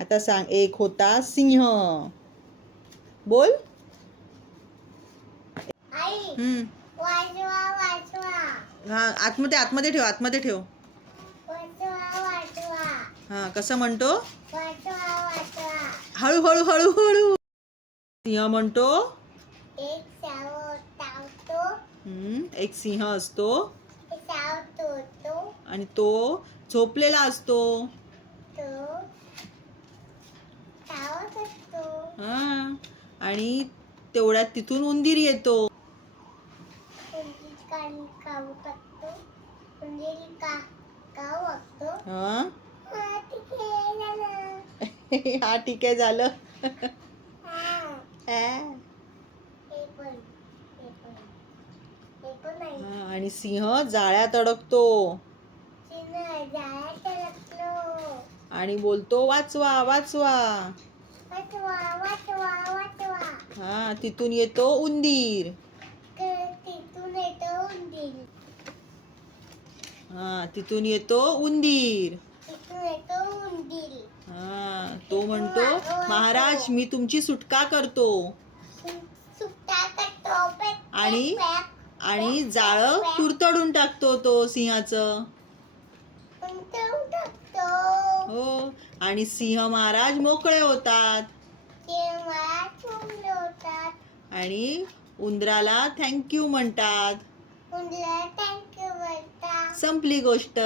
आता सांग, एक होता सिंह. बोल. वाचवा वाचवा. हा, आतमध्ये ठेव, आतमध्ये ठेव. वाचवा वाचवा. हा, कसं म्हणतो? वाचवा वाचवा. हळू हळू हळू हळू. सिंह म्हणतो, एक चावतो. एक सिंह असतो चावतो आणि तो झोपलेला असतो. तो चावत असतो. हा, आणि तेवढ्यात तिथून उंदीर येतो. उंदीर काऊ टाकतो. उंदीर काऊ वागतो. हा ठीक आहे झालं. हा, ठीक आहे झालं. आणि सिंह जाळ्यात अडकतो आणि बोलतो, वाचवा वाचवा. वाचवा वाचवा वाचवा. हा, तिथून येतो उंदीर. तिथून येतो उंदीर. हा, तिथून येतो उंदीर. तिथून येतो उंदीर. हा, तो म्हणतो, महाराज मी तुमची सुटका करतो. सुटका करतो. आणि जाळं तुडतडून टाकतो तो सिंहाचं. हो, आणि सिंह महाराज मोकळे होतात. आणि उंदराला थँक्यू म्हणतात. संपली गोष्ट.